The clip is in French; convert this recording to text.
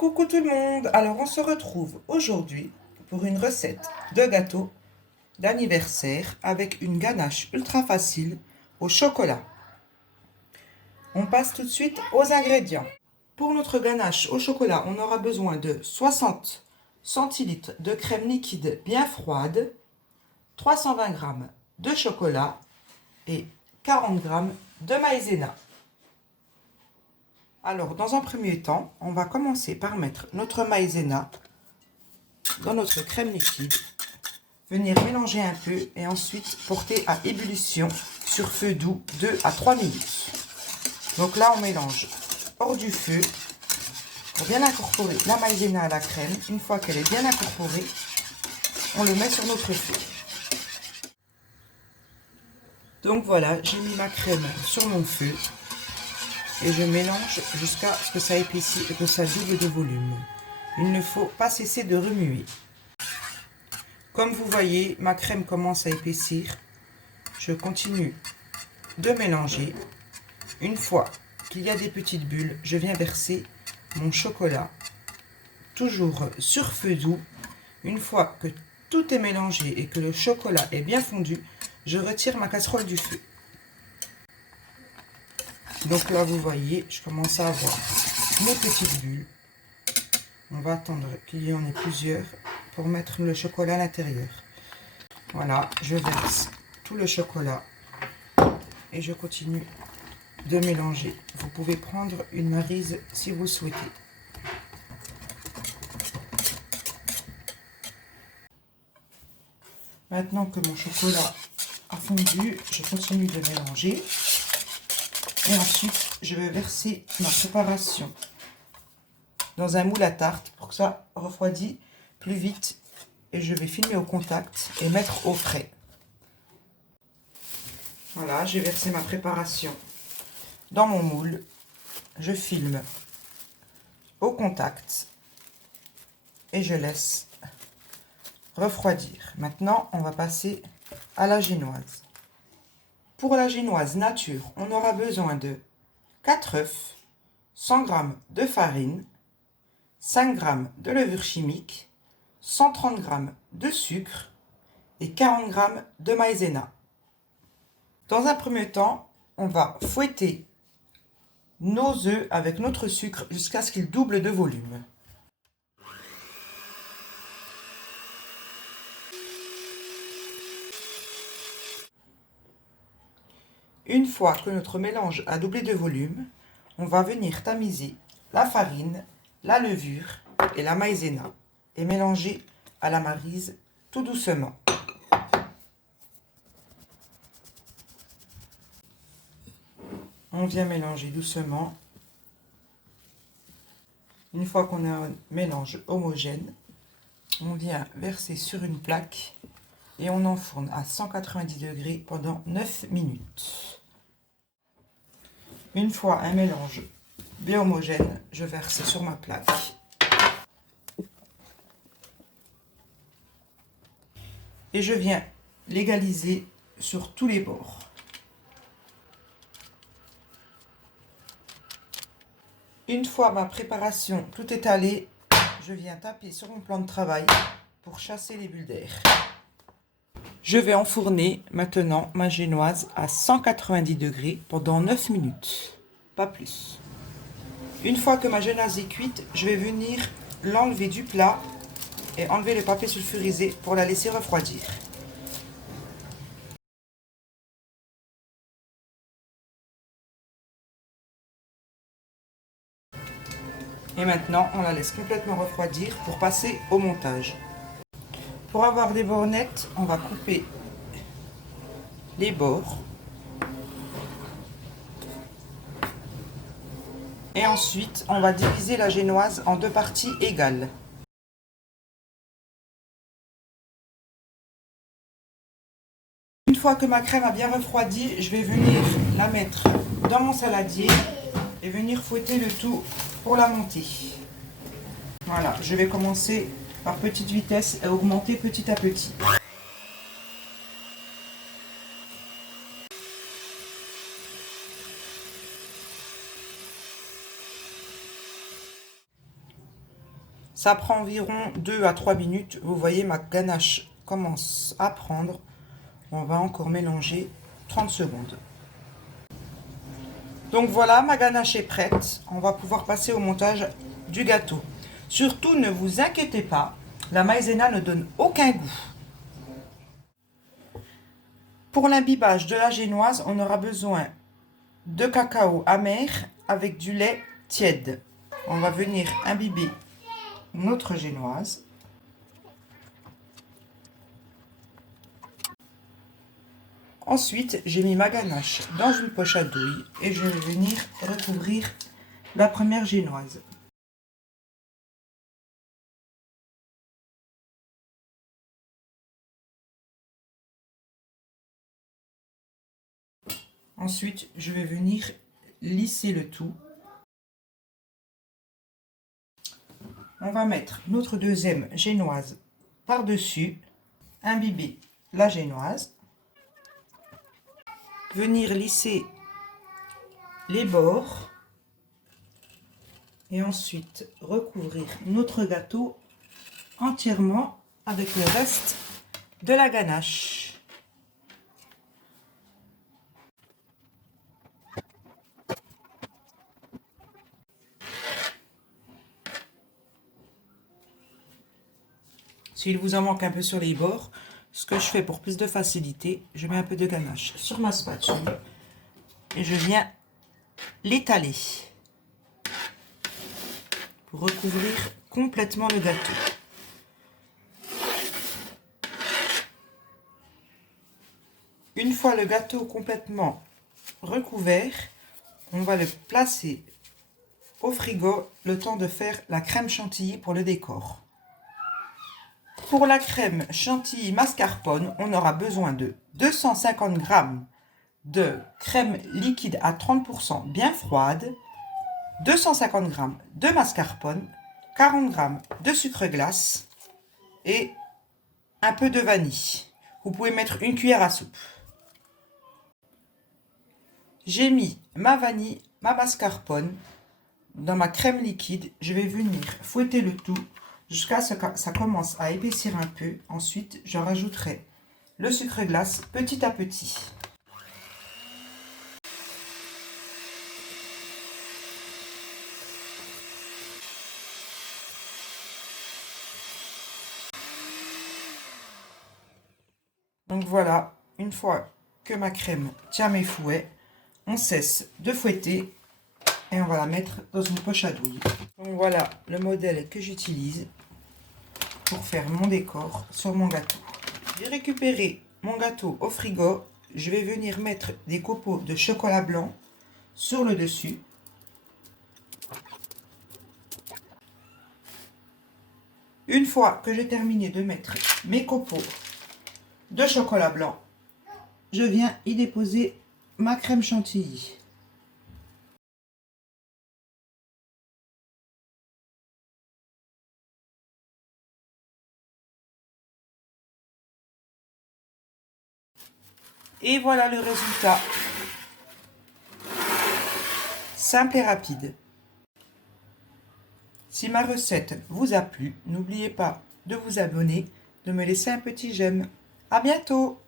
Coucou tout le monde, alors on se retrouve aujourd'hui pour une recette de gâteau d'anniversaire avec une ganache ultra facile au chocolat. On passe tout de suite aux ingrédients. Pour notre ganache au chocolat, on aura besoin de 60 centilitres de crème liquide bien froide, 320 g de chocolat et 40 g de maïzena. Alors, dans un premier temps, on va commencer par mettre notre maïzena dans notre crème liquide, venir mélanger un peu et ensuite porter à ébullition sur feu doux 2 à 3 minutes. Donc là, on mélange hors du feu pour bien incorporer la maïzena à la crème. Une fois qu'elle est bien incorporée, on le met sur notre feu. Donc voilà, j'ai mis ma crème sur mon feu et je mélange jusqu'à ce que ça épaississe et que ça double de volume. Il ne faut pas cesser de remuer. Comme vous voyez, ma crème commence à épaissir. Je continue de mélanger. Une fois qu'il y a des petites bulles, je viens verser mon chocolat, toujours sur feu doux. Une fois que tout est mélangé et que le chocolat est bien fondu, je retire ma casserole du feu. Donc là, vous voyez, je commence à avoir mes petites bulles. On va attendre qu'il y en ait plusieurs pour mettre le chocolat à l'intérieur. Voilà, je verse tout le chocolat et je continue de mélanger. Vous pouvez prendre une maryse si vous souhaitez. Maintenant que mon chocolat a fondu, je continue de mélanger. Et ensuite, je vais verser ma préparation dans un moule à tarte pour que ça refroidisse plus vite. Et je vais filmer au contact et mettre au frais. Voilà, j'ai versé ma préparation dans mon moule. Je filme au contact et je laisse refroidir. Maintenant, on va passer à la génoise. Pour la génoise nature, on aura besoin de 4 œufs, 100 g de farine, 5 g de levure chimique, 130 g de sucre et 40 g de maïzena. Dans un premier temps, on va fouetter nos œufs avec notre sucre jusqu'à ce qu'ils doublent de volume. Une fois que notre mélange a doublé de volume, on va venir tamiser la farine, la levure et la maïzena et mélanger à la maryse tout doucement. On vient mélanger doucement. Une fois qu'on a un mélange homogène, on vient verser sur une plaque et on enfourne à 190 degrés pendant 9 minutes. Une fois un mélange bien homogène, je verse sur ma plaque. Et je viens l'égaliser sur tous les bords. Une fois ma préparation tout étalée, je viens taper sur mon plan de travail pour chasser les bulles d'air. Je vais enfourner maintenant ma génoise à 190 degrés pendant 9 minutes, pas plus. Une fois que ma génoise est cuite, je vais venir l'enlever du plat et enlever le papier sulfurisé pour la laisser refroidir. Et maintenant, on la laisse complètement refroidir pour passer au montage. Pour avoir des bords nets, on va couper les bords. Et ensuite, on va diviser la génoise en 2 parties égales. Une fois que ma crème a bien refroidi, je vais venir la mettre dans mon saladier et venir fouetter le tout pour la monter. Voilà, je vais commencer par petite vitesse et augmenter petit à petit. Ça prend environ 2 à 3 minutes. Vous voyez, ma ganache commence à prendre. On va encore mélanger 30 secondes. Donc voilà, ma ganache est prête. On va pouvoir passer au montage du gâteau. Surtout, ne vous inquiétez pas, la maïzena ne donne aucun goût. Pour l'imbibage de la génoise, on aura besoin de cacao amer avec du lait tiède. On va venir imbiber notre génoise. Ensuite, j'ai mis ma ganache dans une poche à douille et je vais venir recouvrir la première génoise. Ensuite, je vais venir lisser le tout. On va mettre notre deuxième génoise par-dessus, imbiber la génoise, venir lisser les bords et ensuite recouvrir notre gâteau entièrement avec le reste de la ganache. S'il vous en manque un peu sur les bords, ce que je fais pour plus de facilité, je mets un peu de ganache sur ma spatule et je viens l'étaler pour recouvrir complètement le gâteau. Une fois le gâteau complètement recouvert, on va le placer au frigo le temps de faire la crème chantilly pour le décor. Pour la crème chantilly mascarpone, on aura besoin de 250 g de crème liquide à 30% bien froide, 250 g de mascarpone, 40 g de sucre glace et un peu de vanille. Vous pouvez mettre une cuillère à soupe. J'ai mis ma vanille, ma mascarpone dans ma crème liquide. Je vais venir fouetter le tout jusqu'à ce que ça commence à épaissir un peu. Ensuite, je rajouterai le sucre glace petit à petit. Donc voilà, une fois que ma crème tient mes fouets, on cesse de fouetter et on va la mettre dans une poche à douille. Donc voilà le modèle que j'utilise pour faire mon décor sur mon gâteau. J'ai récupéré mon gâteau au frigo. Je vais venir mettre des copeaux de chocolat blanc sur le dessus. Une fois que j'ai terminé de mettre mes copeaux de chocolat blanc, je viens y déposer ma crème chantilly. Et voilà le résultat. Simple et rapide. Si ma recette vous a plu, n'oubliez pas de vous abonner, de me laisser un petit j'aime. À bientôt!